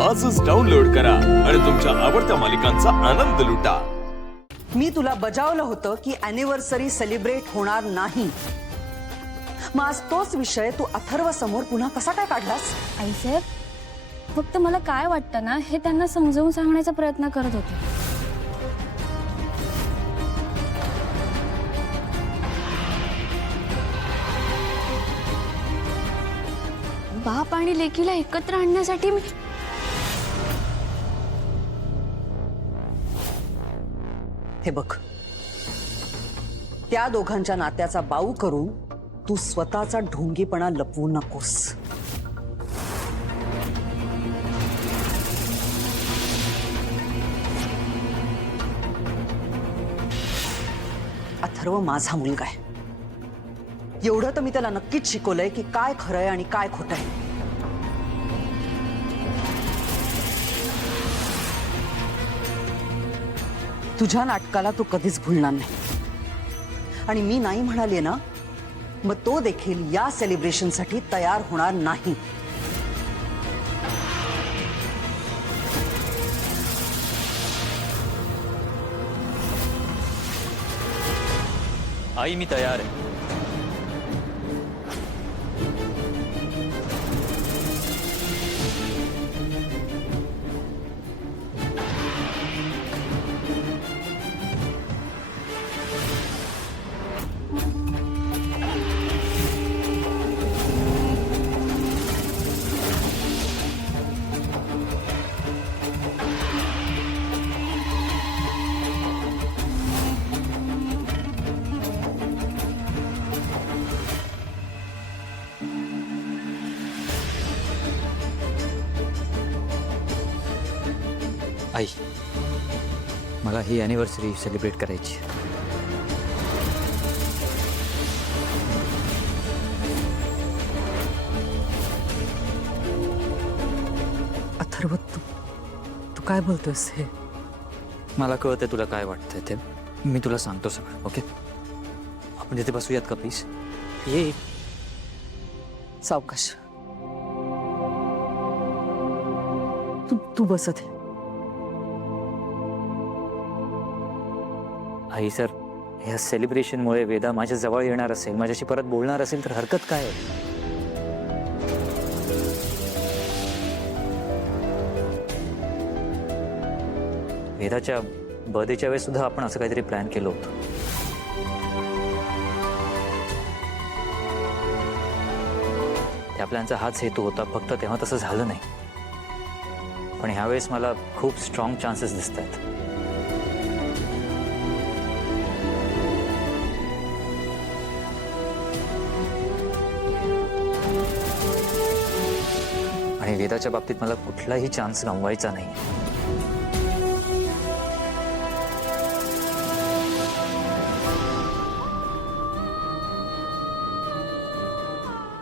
आजच डाउनलोड करा आणि तुमच्या आवडत्या मालिकांचा आनंद लुटा। मी तुला बजावलं होतं की अॅनिव्हर्सरी सेलिब्रेट होणार नाही। मग आज तोच विषय तू अथर्व समोर पुन्हा कसा काय काढलास? आईसाहेब, फक्त मला काय वाटतं ना हे त्यांना समजावून सांगण्याचा प्रयत्न करत होते। बाप आणि लेकीला एकत्र आणण्यासाठी मी हे बघ, त्या दोघांच्या नात्याचा बाऊ करून तू स्वतःचा ढोंगीपणा लपवू नकोस। अथर्व माझा मुलगा आहे, एवढं तर मी त्याला नक्कीच शिकवलंय की काय खरंय आणि काय खोटं आहे। तुझ्या नाटकाला तू कधीच भुलणार नाही आणि मी नाही म्हणाले ना, मग तो देखील या सेलिब्रेशनसाठी तयार होणार नाही। आई मी तयार आहे। आई, मला ही ॲनिव्हर्सरी सेलिब्रेट करायची। अथर्व, तू काय बोलतोयस? हे मला कळतंय तुला काय वाटतंय ते, मी तुला सांगतो सगळं। ओके, आपण तिथे बसूयात का प्लीज? ये सावकाश, तू बसत आहे। आई सर, ह्या सेलिब्रेशनमुळे वेदा माझ्या जवळ येणार असेल, माझ्याशी परत बोलणार असेल तर हरकत काय आहे? वेदाच्या बर्थडेच्या वेळेस सुद्धा आपण असं काहीतरी प्लॅन केलं होतं। त्या प्लॅनचा हाच हेतू होता, फक्त तेव्हा तसं झालं नाही। पण ह्यावेळेस मला खूप स्ट्रॉंग चान्सेस दिसत आहेत। आणि वेदाच्या बाबतीत मला कुठलाही चान्स गमवायचा नाही।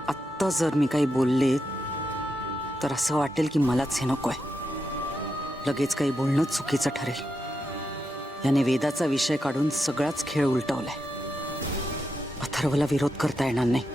आत्ता जर मी काही बोलले तर असं वाटेल की मलाच हे नकोय। लगेच काही बोलणं चुकीचं ठरेल। याने वेदाचा विषय काढून सगळाच खेळ उलटवलाय। अथर्वला विरोध करता येणार नाही।